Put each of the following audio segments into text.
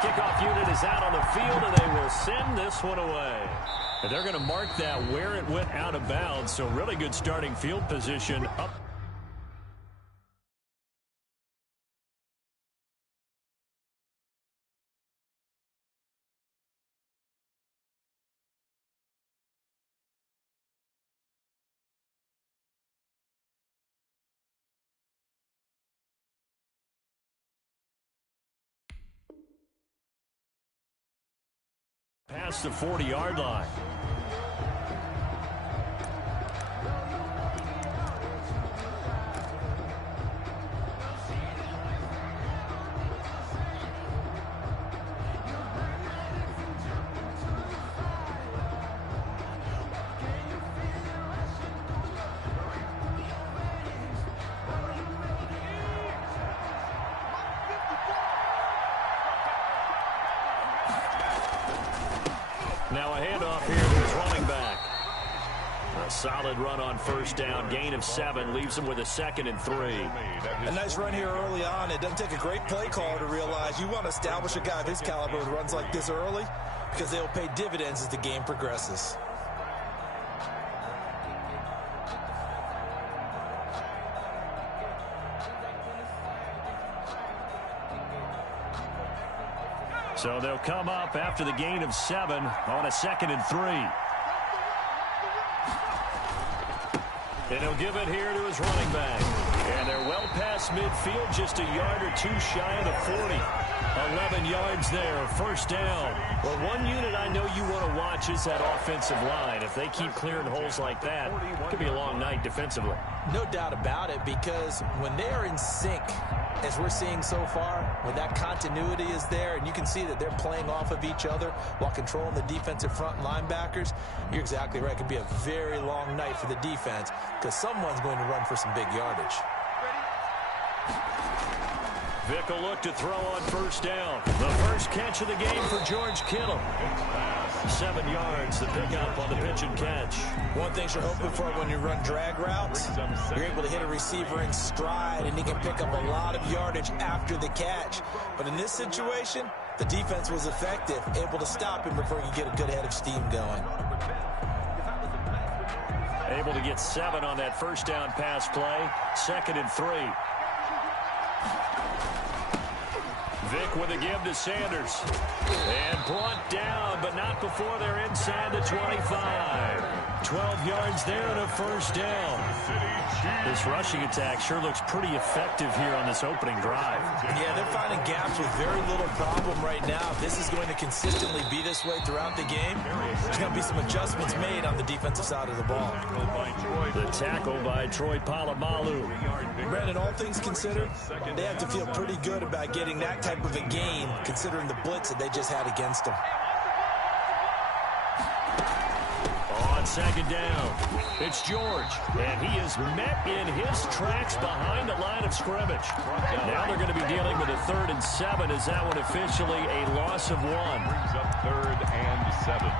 kickoff unit is out on the field, and they will send this one away. And they're going to mark that where it went out of bounds, so really good starting field position up. Past the 40-yard line. Now a handoff here to his running back. A solid run on first down. Gain of 7 leaves him with a 2nd and 3. A nice run here early on. It doesn't take a great play caller to realize you want to establish a guy of his caliber who runs like this early because they'll pay dividends as the game progresses. So they'll come up after the gain of 7 on a 2nd and 3. And he'll give it here to his running back. And they're well past midfield, just a yard or 2 shy of the 40. 11 yards there, first down. Well, one unit I know you want to watch is that offensive line. If they keep clearing holes like that, it could be a long night defensively. No doubt about it, because when they are in sync, as we're seeing so far, when that continuity is there and you can see that they're playing off of each other while controlling the defensive front linebackers, you're exactly right. It could be a very long night for the defense because someone's going to run for some big yardage. Vick will look to throw on first down. The first catch of the game for George Kittle. 7 yards, the pickup on the pitch and catch. One thing you're hoping for when you run drag routes, you're able to hit a receiver in stride, and he can pick up a lot of yardage after the catch. But in this situation, the defense was effective, able to stop him before he could get a good head of steam going. Able to get 7 on that first down pass play. 2nd and 3. Vick with a give to Sanders. And brought down, but not before they're inside the 25. 12 yards there and a first down. This rushing attack sure looks pretty effective here on this opening drive. Yeah, they're finding gaps with very little problem right now. If this is going to consistently be this way throughout the game, there's going to be some adjustments made on the defensive side of the ball. The tackle by Troy Polamalu. Brandon, all things considered, they have to feel pretty good about getting that type of a gain, considering the blitz that they just had against them. On second down, it's George, and he is met in his tracks behind the line of scrimmage. Now they're going to be dealing with a 3rd and 7. Is that one officially a loss of 1? Brings up 3rd and 7.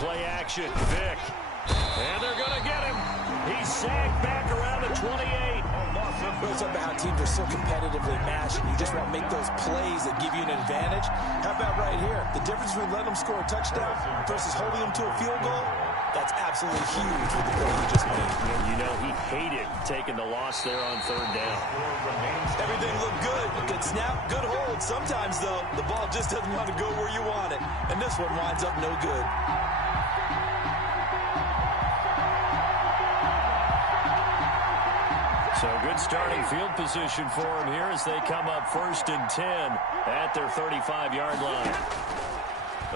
Play action, Vick. And they're going to get him. He's sagged back around the 28. It's about how teams are so competitively matched, and you just want to make those plays that give you an advantage. How about right here? The difference between letting them score a touchdown versus holding them to a field goal, that's absolutely huge with the play you just made. You know, he hated taking the loss there on 3rd down. Everything looked good. Good snap, good hold. Sometimes, though, the ball just doesn't want to go where you want it. And this one winds up no good. So good starting field position for him here as they come up 1st and 10 at their 35-yard line.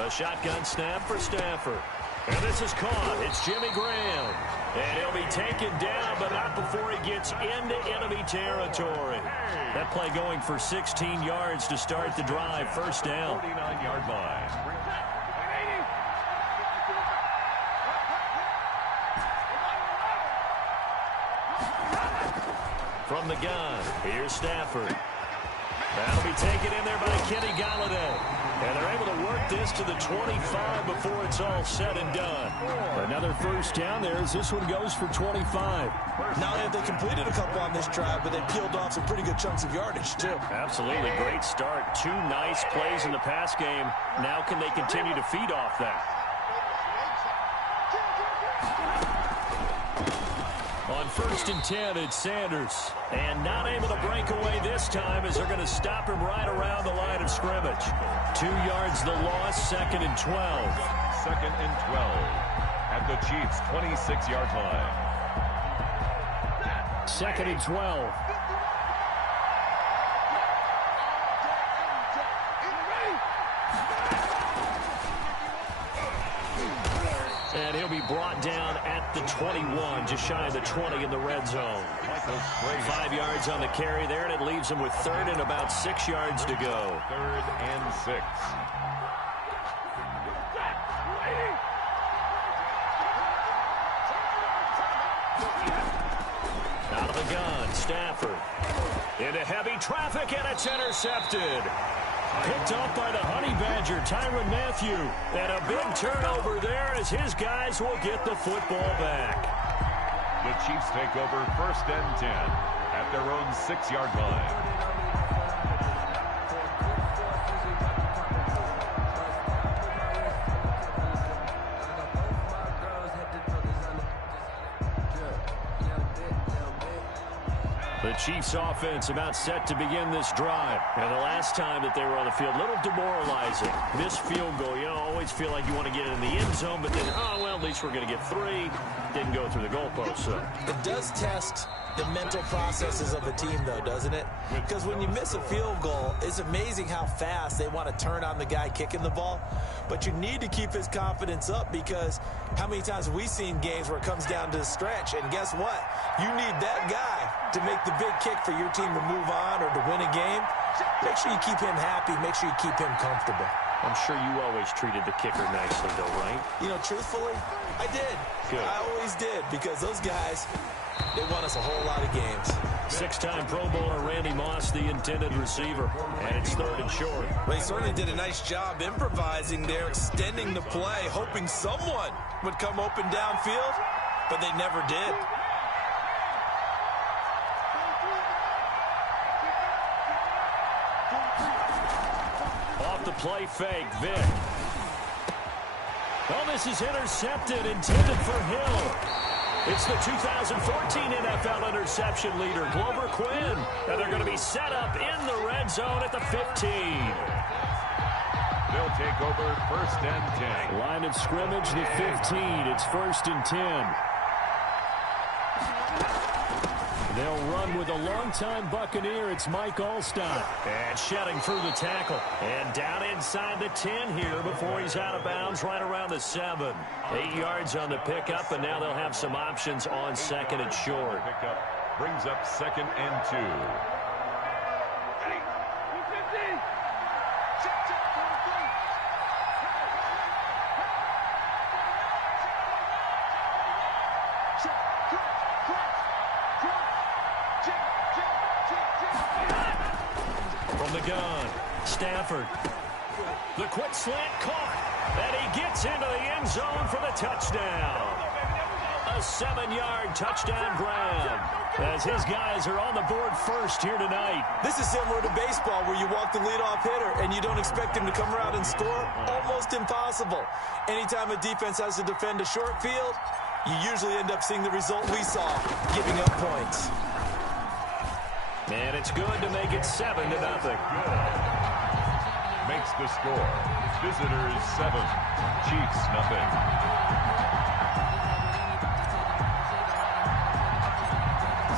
A shotgun snap for Stafford. And this is caught. It's Jimmy Graham. And he'll be taken down, but not before he gets into enemy territory. That play going for 16 yards to start the drive. First down. 49-yard line. From the gun, here's Stafford. That'll be taken in there by Kenny Golladay. And they're able to work this to the 25 before it's all said and done. Another first down there as this one goes for 25. Not only have they completed a couple on this drive, but they peeled off some pretty good chunks of yardage, too. Absolutely. Great start. 2 nice plays in the pass game. Now can they continue to feed off that? On 1st and 10, it's Sanders. And not able to break away this time as they're going to stop him right around the line of scrimmage. 2 yards the loss, 2nd and 12. 2nd and 12 at the Chiefs' 26-yard line. 2nd and 12. And he'll be brought down at the 21, just shy of the 20 in the red zone. 5 yards on the carry there, and it leaves him with 3rd and about 6 yards to go. 3rd and 6. Out of the gun, Stafford. Into heavy traffic, and it's intercepted. Picked off by the Honey Badger, Tyrann Mathieu. And a big turnover there as his guys will get the football back. The Chiefs take over 1st and 10 at their own 6-yard line. The Chiefs offense about set to begin this drive. And the last time that they were on the field, a little demoralizing. Missed field goal. You always feel like you want to get it in the end zone, but then, oh, well, at least we're going to get 3. Didn't go through the goalpost. So it does test the mental processes of a team, though, doesn't it? Because when you miss a field goal, it's amazing how fast they want to turn on the guy kicking the ball. But you need to keep his confidence up, because how many times have we seen games where it comes down to the stretch, and guess what? You need that guy to make the big kick for your team to move on or to win a game. Make sure you keep him happy. Make sure you keep him comfortable. I'm sure you always treated the kicker nicely, though, right? You know, truthfully, I did. Good. I always did, because those guys, they won us a whole lot of games. 6-time Pro Bowler Randy Moss, the intended receiver. And it's 3rd and short. Well, he certainly did a nice job improvising there, extending the play, hoping someone would come open downfield, but they never did. Off the play fake, Vick. Oh, this is intercepted, intended for Hill. It's the 2014 NFL interception leader, Glover Quinn. And they're going to be set up in the red zone at the 15. They'll take over 1st and 10. Line of scrimmage, the 15. It's 1st and 10. They'll run with a longtime Buccaneer. It's Mike Alstott. And shedding through the tackle. And down inside the 10 here before he's out of bounds right around the 7. 8 yards on the pickup, and now they'll have some options on 2nd and short. Pickup brings up 2nd and 2. From the gun, Stafford. The quick slant caught, and he gets into the end zone for the touchdown. A 7-yard touchdown grab as his guys are on the board first here tonight. This is similar to baseball, where you walk the leadoff hitter and you don't expect him to come around and score. Almost impossible. Anytime a defense has to defend a short field, you usually end up seeing the result we saw, giving up points. And it's good to make it 7-0. Makes the score. Visitors 7, Chiefs nothing.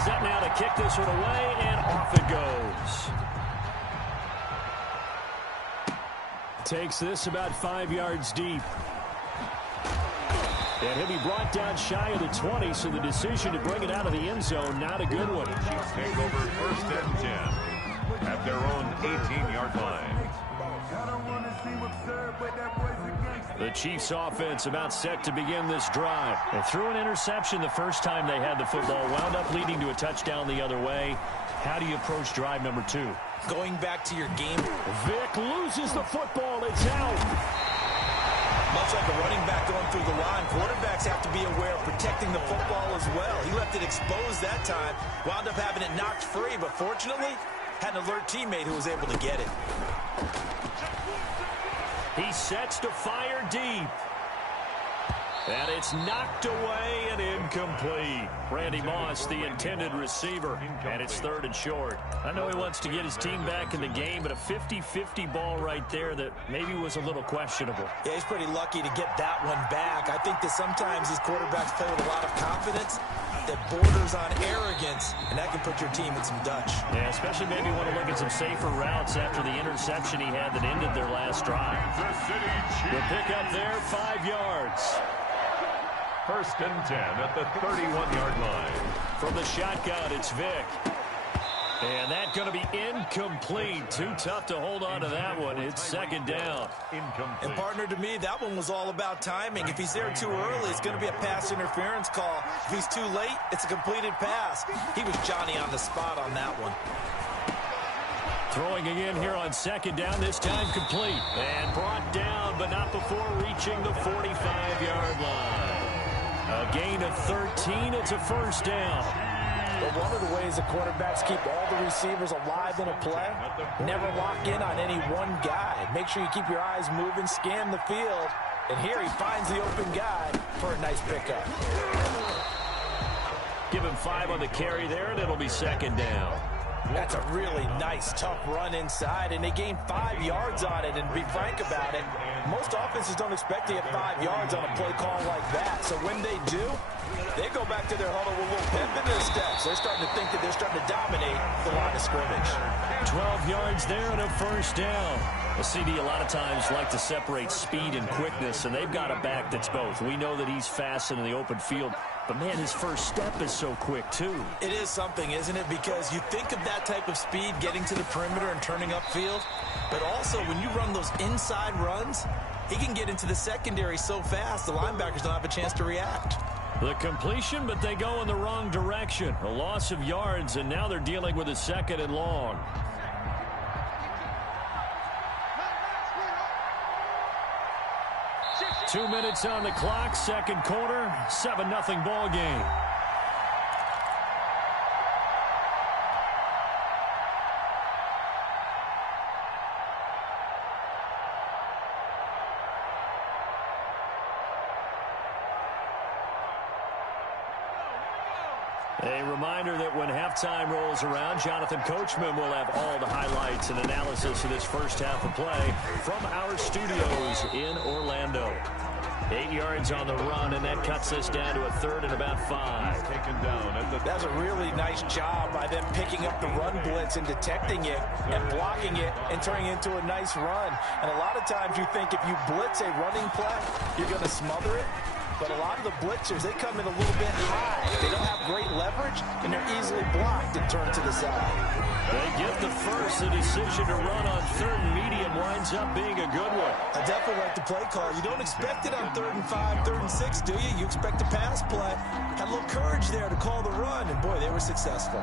Set now to kick this one away, and off it goes. Takes this about 5 yards deep. And he'll be brought down shy of the 20, so the decision to bring it out of the end zone, not a good one. Chiefs take over 1st and 10 at their own 18-yard line. The Chiefs offense about set to begin this drive. And threw an interception the first time they had the football, wound up leading to a touchdown the other way. How do you approach drive number 2? Going back to your game. Vick loses the football. It's out. Much like a running back going through the line, quarterbacks have to be aware of protecting the football as well. He left it exposed that time, wound up having it knocked free, but fortunately, had an alert teammate who was able to get it. He sets to fire deep. And it's knocked away and incomplete. Randy Moss, the intended receiver, and it's 3rd and short. I know he wants to get his team back in the game, but a 50-50 ball right there that maybe was a little questionable. Yeah, he's pretty lucky to get that one back. I think that sometimes these quarterbacks play with a lot of confidence that borders on arrogance, and that can put your team in some Dutch. Yeah, especially maybe want to look at some safer routes after the interception he had that ended their last drive. The pickup there, 5 yards. 1st and 10 at the 31-yard line. From the shotgun, it's Vick. And that's going to be incomplete. Too tough to hold on to that one. It's 2nd down. Incomplete. And partner, to me, that one was all about timing. If he's there too early, it's going to be a pass interference call. If he's too late, it's a completed pass. He was Johnny on the spot on that one. Throwing again here on 2nd down, this time complete. And brought down, but not before reaching the 45-yard line. A gain of 13, it's a 1st down. But one of the ways the quarterbacks keep all the receivers alive in a play, never lock in on any one guy. Make sure you keep your eyes moving, scan the field, and here he finds the open guy for a nice pickup. Give him 5 on the carry there, and it'll be 2nd down. That's a really nice, tough run inside, and they gained 5 yards on it. And to be frank about it, most offenses don't expect to get 5 yards on a play call like that. So when they do, they go back to their huddle with a little pep in their steps. They're starting to think that they're starting to dominate the line of scrimmage. 12 yards there and a 1st down. A CD a lot of times like to separate speed and quickness, and they've got a back that's both. We know that he's fast in the open field, but, man, his first step is so quick, too. It is something, isn't it? Because you think of that type of speed getting to the perimeter and turning upfield, but also when you run those inside runs, he can get into the secondary so fast the linebackers don't have a chance to react. The completion, but they go in the wrong direction. A loss of yards, and now they're dealing with a 2nd and long. Two minutes on the clock, 2nd quarter, 7-0 ball game. A reminder that when halftime rolls around, Jonathan Coachman will have all the highlights and analysis of this first half of play from our studios in Orlando. 8 yards on the run, and that cuts us down to a 3rd and about 5. Taken down at the... That's a really nice job by them picking up the run blitz and detecting it and blocking it and turning it into a nice run. And a lot of times you think if you blitz a running play, you're going to smother it. But a lot of the blitzers, they come in a little bit high. They don't have great leverage, and they're easily blocked and turned to the side. They get the first. The decision to run on 3rd and medium winds up being a good one. I definitely like the play call. You don't expect it on 3rd and 5, 3rd and 6, do you? You expect a pass play. Had a little courage there to call the run, and boy, they were successful.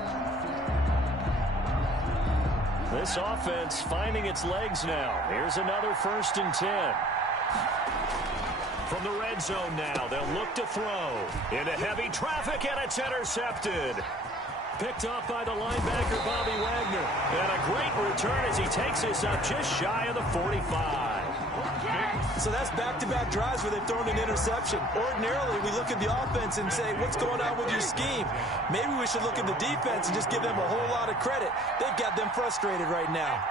This offense finding its legs now. Here's another 1st and 10. From the red zone now, they'll look to throw. Into heavy traffic, and it's intercepted. Picked off by the linebacker, Bobby Wagner. And a great return as he takes us up just shy of the 45. So that's back-to-back drives where they've thrown an interception. Ordinarily, we look at the offense and say, what's going on with your scheme? Maybe we should look at the defense and just give them a whole lot of credit. They've got them frustrated right now.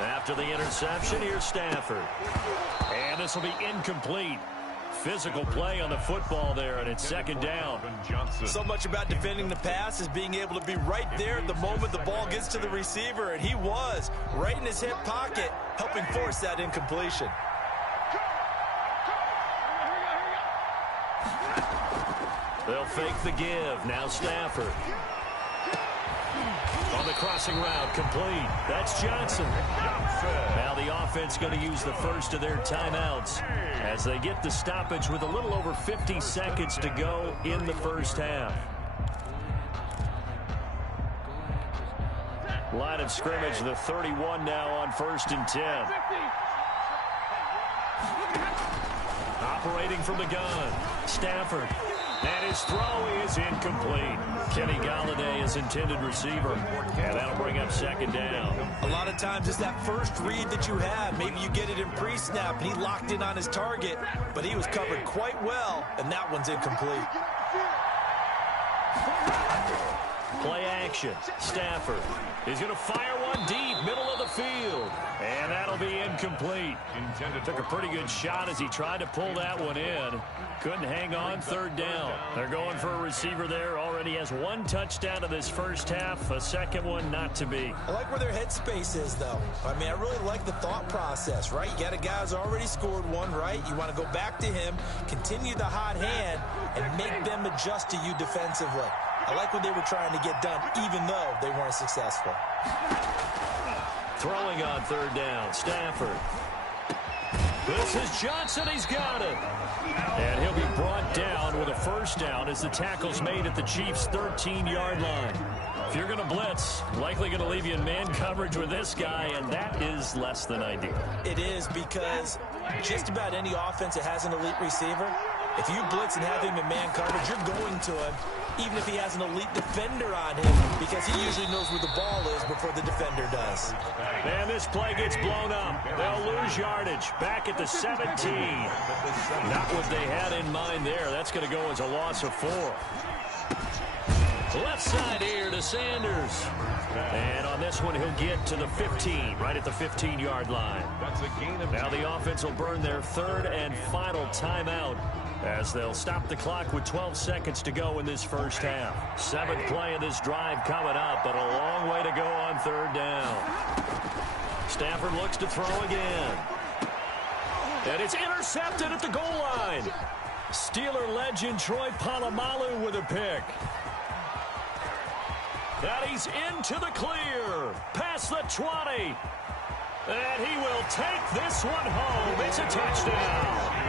After the interception, here's Stafford. And this will be incomplete. Physical play on the football there, and it's 2nd down. So much about defending the pass is being able to be right there at the moment the ball gets to the receiver, and he was right in his hip pocket, helping force that incompletion. They'll fake the give. Now Stafford. On the crossing route, complete. That's Johnson. Now the offense going to use the first of their timeouts as they get the stoppage with a little over 50 seconds to go in the first half. Line of scrimmage, the 31 now on 1st and 10. Operating from the gun, Stafford. And his throw is incomplete. Kenny Golladay is intended receiver. And that'll bring up 2nd down. A lot of times it's that first read that you have. Maybe you get it in pre-snap, and he locked in on his target, but he was covered quite well, and that one's incomplete. Play action. Stafford is going to fire one deep, middle of the field. And that'll be incomplete. Took a pretty good shot as he tried to pull that one in. Couldn't hang on, 3rd down. They're going for a receiver there. Already has 1 touchdown in this first half. A 2nd one not to be. I like where their headspace is, though. I mean, I really like the thought process, right? You got a guy who's already scored 1, right? You want to go back to him, continue the hot hand, and make them adjust to you defensively. I like what they were trying to get done, even though they weren't successful. Throwing on 3rd down, Stafford. This is Johnson. He's got it. And he'll be brought down with a 1st down as the tackle's made at the Chiefs' 13-yard line. If you're going to blitz, likely going to leave you in man coverage with this guy, and that is less than ideal. It is, because just about any offense that has an elite receiver, if you blitz and have him in man coverage, you're going to him, even if he has an elite defender on him, because he usually knows where the ball is before the defender does. And this play gets blown up. They'll lose yardage back at the 17. Not what they had in mind there. That's going to go as a loss of 4. Left side here to Sanders. And on this one, he'll get to the 15, right at the 15-yard line. Now the offense will burn their 3rd and final timeout as they'll stop the clock with 12 seconds to go in this first half. 7th play of this drive coming up, but a long way to go on 3rd down. Stafford looks to throw again. And it's intercepted at the goal line. Steeler legend Troy Polamalu with a pick. And he's into the clear. Past the 20. And he will take this one home. It's a touchdown.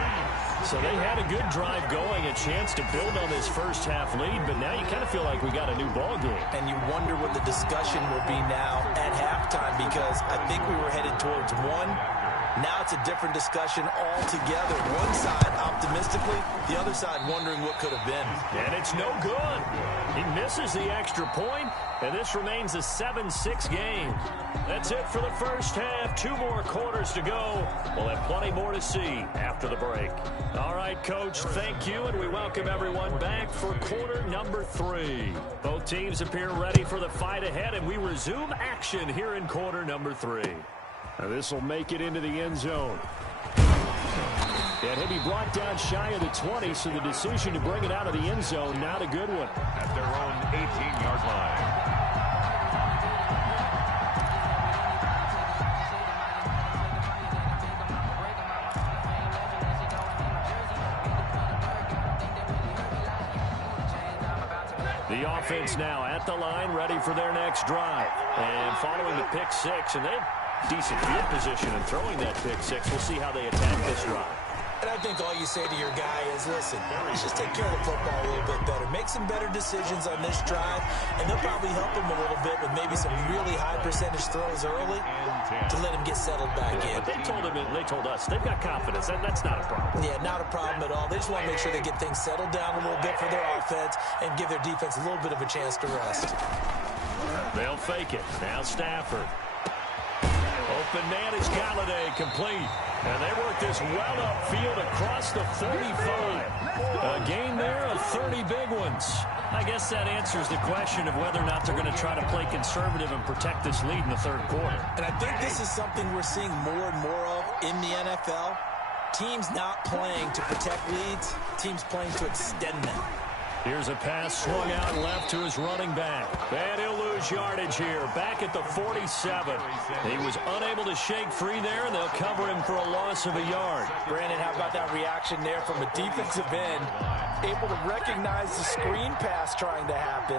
So they had a good drive going, a chance to build on this first half lead, but now you kind of feel like we got a new ball game. And you wonder what the discussion will be now at halftime, because I think we were headed towards 1. Now it's a different discussion altogether. One side optimistically, the other side wondering what could have been. And it's no good. He misses the extra point, and this remains a 7-6 game. That's it for the first half. 2 more quarters to go. We'll have plenty more to see after the break. All right, Coach, thank you, and we welcome everyone back for quarter number 3. Both teams appear ready for the fight ahead, and we resume action here in quarter number 3. Now this will make it into the end zone. And he'll be brought down shy of the 20, so the decision to bring it out of the end zone, not a good one. At their own 18-yard line. The offense now at the line, ready for their next drive. And following the pick 6, and they have decent field position in throwing that pick 6. We'll see how they attack this drive. And I think all you say to your guy is, listen, let's just take care of the football a little bit better. Make some better decisions on this drive, and they'll probably help him a little bit with maybe some really high percentage throws early to let him get settled back in. But they told us they've got confidence. That's not a problem. Yeah, not a problem at all. They just want to make sure they get things settled down a little bit for their offense and give their defense a little bit of a chance to rest. They'll fake it. Now Stafford. Open man is Golladay, complete. And they work this well upfield across the 35. A gain there of 30 big ones. I guess that answers the question of whether or not they're going to try to play conservative and protect this lead in the 3rd quarter. And I think this is something we're seeing more and more of in the NFL. Teams not playing to protect leads, teams playing to extend them. Here's a pass swung out left to his running back. And he'll lose yardage here, back at the 47. He was unable to shake free there, and they'll cover him for a loss of a yard. Brandon, how about that reaction there from a defensive end? Able to recognize the screen pass trying to happen,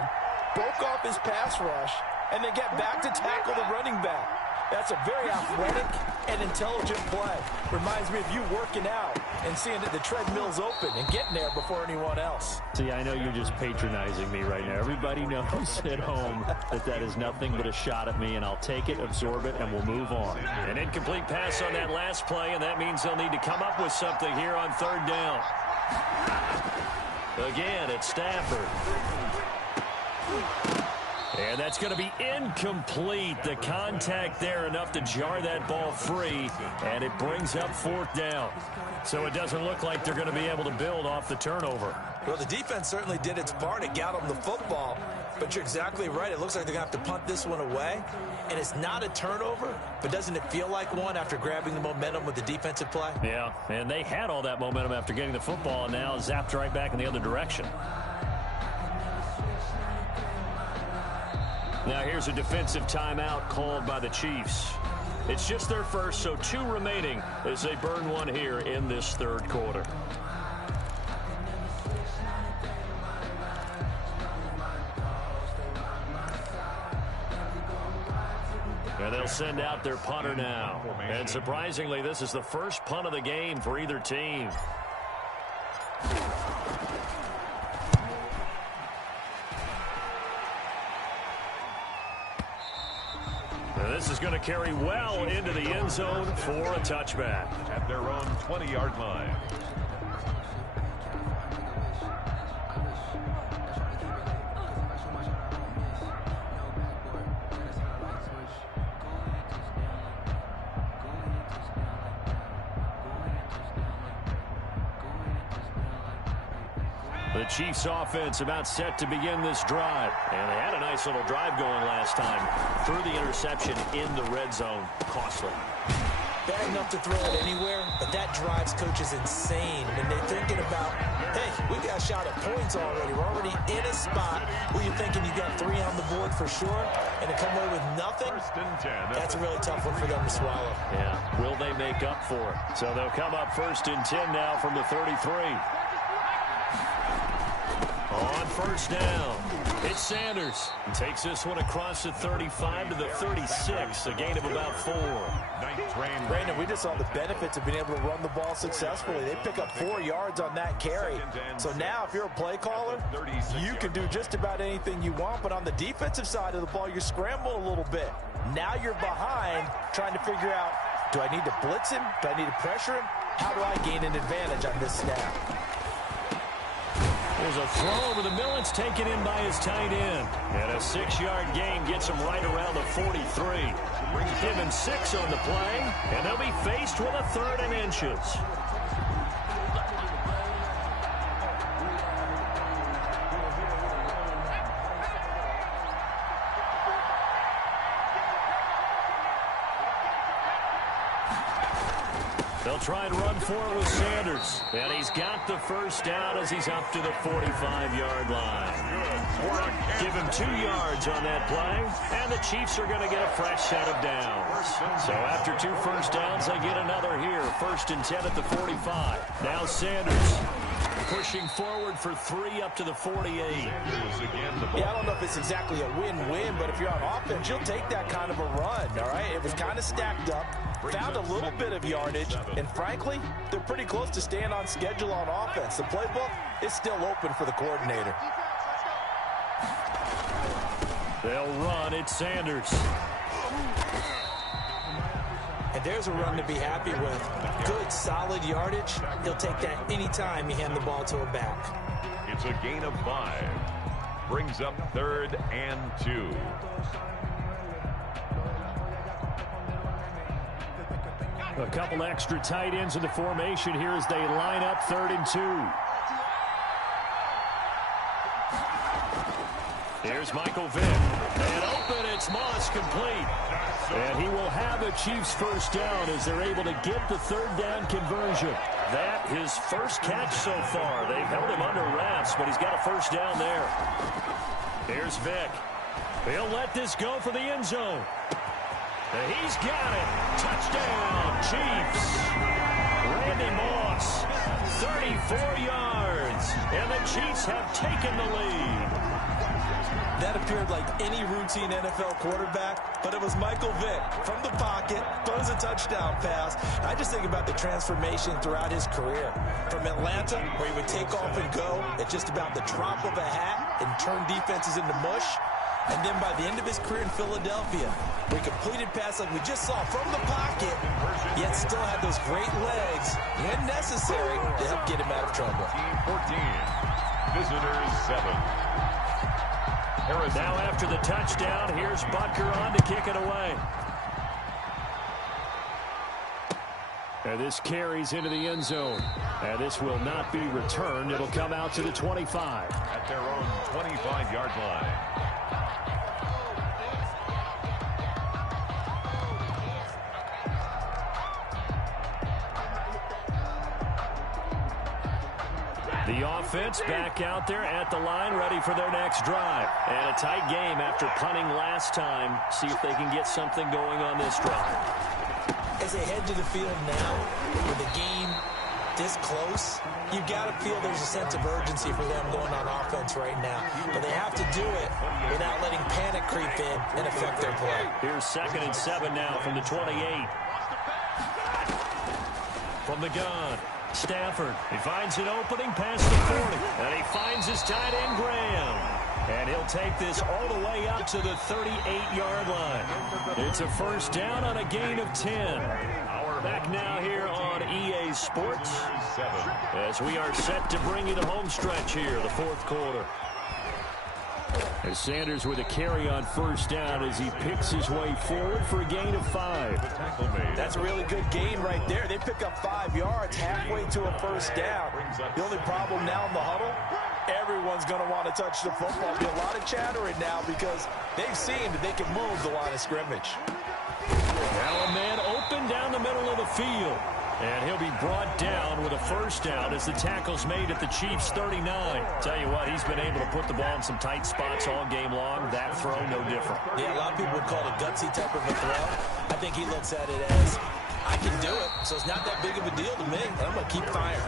broke off his pass rush, and then get back to tackle the running back. That's a very athletic and intelligent play. Reminds me of you working out and seeing that the treadmill's open and getting there before anyone else. See, I know you're just patronizing me right now. Everybody knows at home that is nothing but a shot at me, and I'll take it, absorb it, and we'll move on. An incomplete pass on that last play, and that means they'll need to come up with something here on third down. Again, it's Stafford. And that's going to be incomplete. The contact there enough to jar that ball free, and it brings up fourth down. So it doesn't look like they're going to be able to build off the turnover. Well, the defense certainly did its part. It got them the football, but you're exactly right. It looks like they're going to have to punt this one away, and it's not a turnover, but doesn't it feel like one after grabbing the momentum with the defensive play? Yeah, and they had all that momentum after getting the football, and now zapped right back in the other direction. Now here's a defensive timeout called by the Chiefs. It's just their first, so 2 remaining as they burn one here in this third quarter. And they'll send out their punter now. And surprisingly, this is the first punt of the game for either team. This is going to carry well into the end zone for a touchback. At their own 20-yard line. The Chiefs offense about set to begin this drive. And they had a nice little drive going last time. Threw the interception in the red zone. Costly. Bad enough to throw it anywhere, but that drives coaches insane when they're thinking about, hey, we got a shot at points already. We're already in a spot where you're thinking you got 3 on the board for sure, and to come away with nothing, that's a really tough one for them to swallow. Yeah, will they make up for it? So they'll come up 1st and 10 now from the 33. On first down, it's Sanders. He takes this one across the 35 to the 36, a gain of about 4. Brandon, we just saw the benefits of being able to run the ball successfully. They pick up 4 yards on that carry. So now if you're a play caller, you can do just about anything you want. But on the defensive side of the ball, you scramble a little bit. Now you're behind trying to figure out, do I need to blitz him? Do I need to pressure him? How do I gain an advantage on this snap? There's a throw over the middle. It's taken in by his tight end. And a 6-yard gain gets him right around the 43. Give him 6 on the play, and they'll be faced with a 3rd and inches. They'll try and run for it with Sanders. And he's got the first down as he's up to the 45-yard line. Give him 2 yards on that play, and the Chiefs are going to get a fresh set of downs. So after 2 first downs, they get another here. 1st and 10 at the 45. Now Sanders pushing forward for 3 up to the 48. Yeah, I don't know if it's exactly a win-win, but if you're on offense, you'll take that kind of a run, all right? It was kind of stacked up, found a little bit of yardage, and frankly, they're pretty close to staying on schedule on offense. The playbook is still open for the coordinator. They'll run. It's Sanders. And there's a run to be happy with. Good, solid yardage. He'll take that anytime you hand the ball to a back. It's a gain of 5. Brings up 3rd and 2. A couple extra tight ends in the formation here as they line up 3rd and 2. Here's Michael Vick. And open, it's Moss, complete. And he will have a Chiefs first down as they're able to get the 3rd down conversion. That his first catch so far. They've held him under wraps, but he's got a first down there. Here's Vick. He'll let this go for the end zone. And he's got it. Touchdown, Chiefs. Randy Moss, 34 yards. And the Chiefs have taken the lead. That appeared like any routine NFL quarterback, but it was Michael Vick from the pocket, throws a touchdown pass. I just think about the transformation throughout his career. From Atlanta, where he would take off and go at just about the drop of a hat and turn defenses into mush. And then by the end of his career in Philadelphia, where he completed passes like we just saw from the pocket, yet still had those great legs, when necessary, to help get him out of trouble. 14, visitors 7. Now after the touchdown, here's Butker on to kick it away. And this carries into the end zone. And this will not be returned. It'll come out to the 25. At their own 25-yard line. The offense back out there at the line, ready for their next drive. And a tight game after punting last time. See if they can get something going on this drive. As they head to the field now, with the game this close, you've got to feel there's a sense of urgency for them going on offense right now. But they have to do it without letting panic creep in and affect their play. Here's 2nd and 7 now from the 28. From the gun. Stafford, he finds an opening past the 40, and he finds his tight end, Graham. And he'll take this all the way up to the 38-yard line. It's a first down on a gain of 10. Back now here on EA Sports as we are set to bring you the home stretch here, the fourth quarter. As Sanders with a carry on first down as he picks his way forward for a gain of 5. That's a really good gain right there. They pick up 5 yards halfway to a first down. The only problem now in the huddle, everyone's going to want to touch the football. There'll be a lot of chattering now because they've seen that they can move the line of scrimmage. Now a man open down the middle of the field. And he'll be brought down with a first down as the tackle's made at the Chiefs' 39. Tell you what, he's been able to put the ball in some tight spots all game long. That throw, no different. Yeah, a lot of people would call it a gutsy type of a throw. I think he looks at it as, I can do it, so it's not that big of a deal to me. I'm going to keep firing.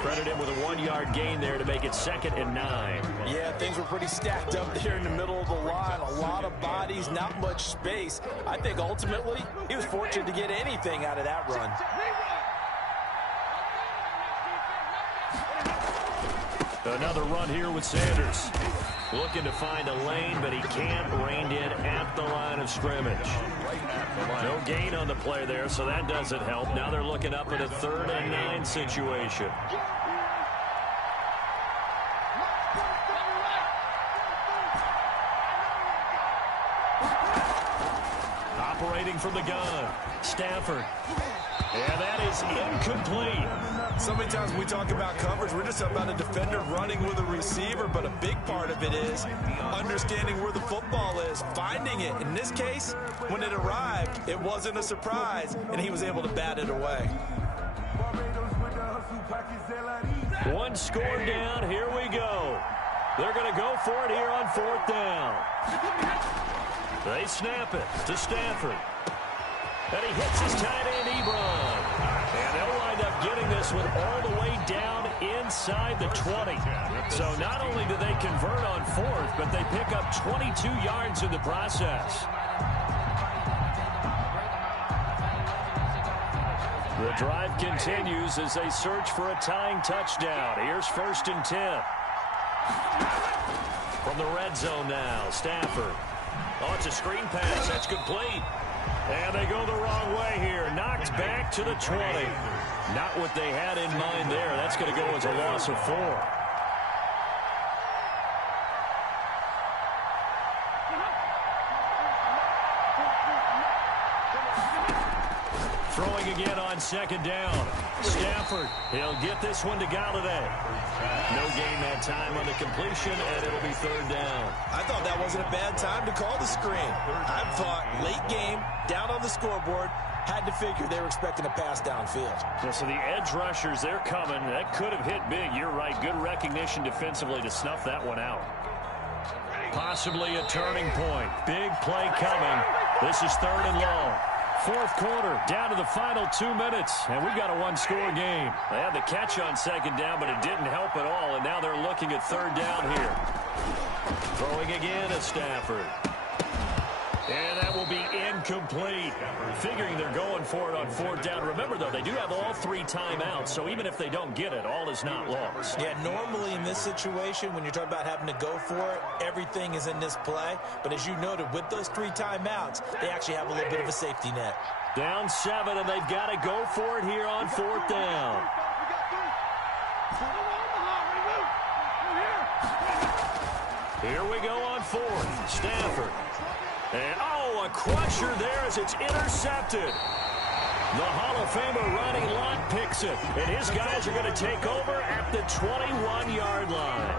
Credit him with a 1-yard gain there to make it 2nd and 9. Yeah, things were pretty stacked up there in the middle of the line. A lot of bodies, not much space. I think ultimately he was fortunate to get anything out of that run. Another run here with Sanders. Looking to find a lane, but he can't. Reined in at the line of scrimmage. No gain on the play there, so that doesn't help. Now they're looking up at a 3rd and 9 situation. Operating from the gun, Stafford. And that is incomplete. So many times when we talk about coverage, we're just about a defender running with a receiver, but a big part of it is understanding where the football is, finding it. In this case, when it arrived, it wasn't a surprise, and he was able to bat it away. One score down, here we go. They're going to go for it here on 4th down. They snap it to Stafford. And he hits his tight end, Ebron. And they'll wind up getting this one all the way down inside the 20. So not only do they convert on 4th, but they pick up 22 yards in the process. The drive continues as they search for a tying touchdown. Here's 1st and 10. From the red zone now, Stafford. Oh, it's a screen pass. That's complete. And they go the wrong way here. Knocked back to the 20. Not what they had in mind there. That's going to go as a loss of 4. Throwing again on 2nd down. Stafford, he'll get this one to Galladay. No gain that time on the completion, and it'll be 3rd down. I thought that wasn't a bad time to call the screen. I thought late game, down on the scoreboard, had to figure they were expecting a pass downfield. Yeah, so the edge rushers, they're coming. That could have hit big. You're right. Good recognition defensively to snuff that one out. Possibly a turning point. Big play coming. This is 3rd and long. Fourth quarter, down to the final 2 minutes, and we've got a one-score game. They had the catch on second down, but it didn't help at all, and now they're looking at third down here. Throwing again is Stafford. And that will be incomplete. Figuring they're going for it on fourth down. Remember, though, they do have all 3 timeouts, so even if they don't get it, all is not lost. Yeah, normally in this situation, when you're talking about having to go for it, everything is in this play. But as you noted, with those 3 timeouts, they actually have a little bit of a safety net. Down 7, and they've got to go for it here on fourth down. Here we go on fourth. Stafford. And, a crusher there as it's intercepted. The Hall of Famer Ronnie Lott picks it. And his guys are going to take over at the 21-yard line.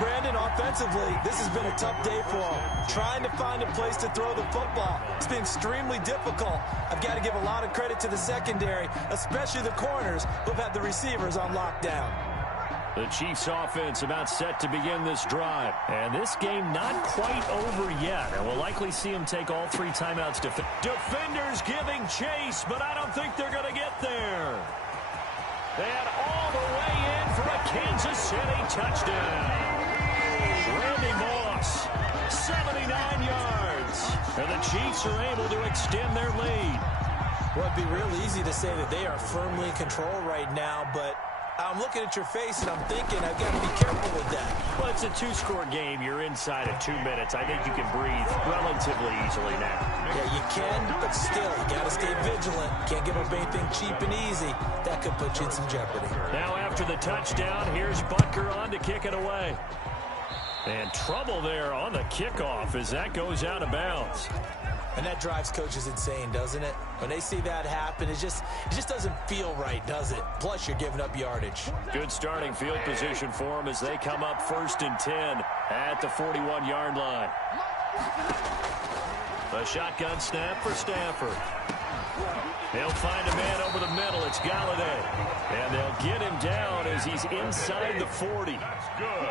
Brandon, offensively, this has been a tough day for him. Trying to find a place to throw the football. It's been extremely difficult. I've got to give a lot of credit to the secondary, especially the corners who've had the receivers on lockdown. The Chiefs offense about set to begin this drive. And this game not quite over yet. And we'll likely see them take all 3 timeouts. Defenders giving chase, but I don't think they're going to get there. And all the way in for a Kansas City touchdown. Randy Moss, 79 yards. And the Chiefs are able to extend their lead. Well, it'd be real easy to say that they are firmly in control right now, but I'm looking at your face and I'm thinking I've got to be careful with that. Well, it's a 2-score game. You're inside of 2 minutes. I think you can breathe relatively easily now. Yeah, you can, but still, you got to stay vigilant. Can't give up anything cheap and easy. That could put you in some jeopardy. Now after the touchdown, here's Butker on to kick it away. And trouble there on the kickoff as that goes out of bounds. And that drives coaches insane, doesn't it? When they see that happen, it just doesn't feel right, does it? Plus, you're giving up yardage. Good starting field position for them as they come up 1st and 10 at the 41-yard line. A shotgun snap for Stafford. They'll find a man over the middle. It's Galladay. And they'll get him down as he's inside the 40.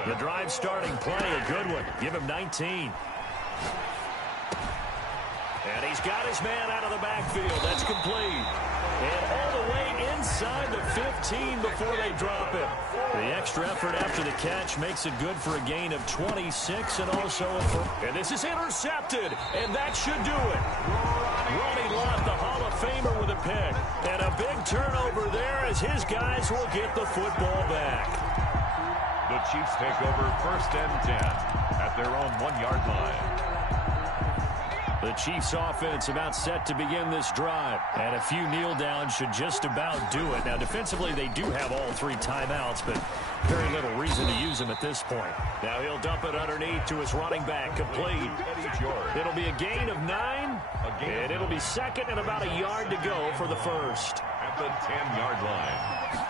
The drive starting play, a good one. Give him 19. And he's got his man out of the backfield. That's complete. And all the way inside the 15 before they drop it. The extra effort after the catch makes it good for a gain of 26 and also and this is intercepted, and that should do it. Ronnie Lott, the Hall of Famer, with a pick. And a big turnover there as his guys will get the football back. The Chiefs take over 1st and 10 at their own 1-yard line. The Chiefs offense about set to begin this drive. And a few kneel downs should just about do it. Now, defensively, they do have all 3 timeouts, but very little reason to use them at this point. Now he'll dump it underneath to his running back, complete. It'll be a gain of 9, and it'll be 2nd and about a yard to go for the first. At the 10-yard line.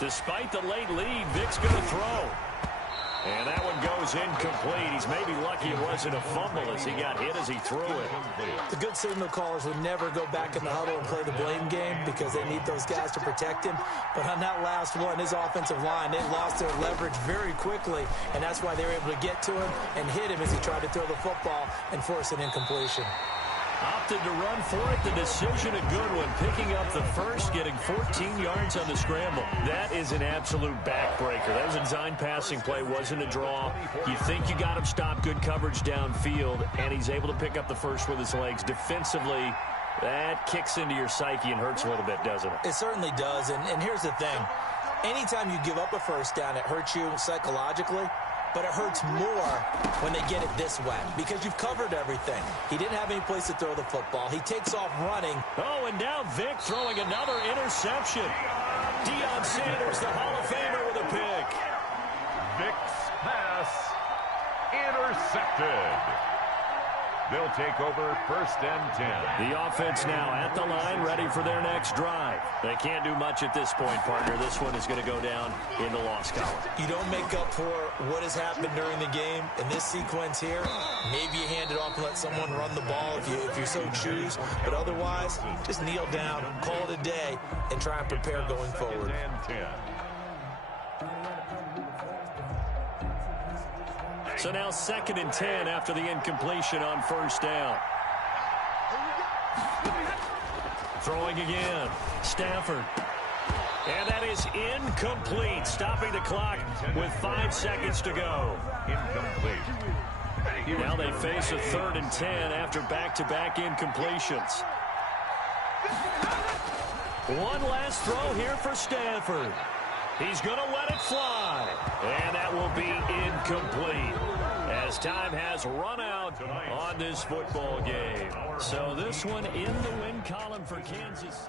Despite the late lead, Vic's going to throw. And that one goes incomplete. He's maybe lucky it wasn't a fumble as he got hit as he threw it. The good signal callers would never go back in the huddle and play the blame game because they need those guys to protect him. But on that last one, his offensive line, they lost their leverage very quickly, and that's why they were able to get to him and hit him as he tried to throw the football and force an incompletion. Opted to run for it. The decision a good one. Picking up the first, getting 14 yards on the scramble. That is an absolute backbreaker. That was a design passing play. Wasn't a draw. You think you got him stopped. Good coverage downfield. And he's able to pick up the first with his legs. Defensively, that kicks into your psyche and hurts a little bit, doesn't it? It certainly does. And here's the thing. Anytime you give up a first down, it hurts you psychologically. But it hurts more when they get it this way because you've covered everything. He didn't have any place to throw the football. He takes off running. Oh, and now Vic throwing another interception. Deion Sanders, the Hall of Famer, with a pick. Vic's pass intercepted. They'll take over 1st and 10. The offense now at the line, ready for their next drive. They can't do much at this point, partner. This one is going to go down in the loss column. You don't make up for what has happened during the game. In this sequence here, maybe you hand it off and let someone run the ball if you so choose. But otherwise, just kneel down, call it a day, and try and prepare going forward. 2nd and 10. So now 2nd and 10 after the incompletion on 1st down. Throwing again. Stafford. And that is incomplete, stopping the clock with 5 seconds to go. Incomplete. Now they face a 3rd and 10 after back-to-back incompletions. One last throw here for Stafford. He's going to let it fly. And that will be incomplete, as time has run out on this football game. So this one in the win column for Kansas.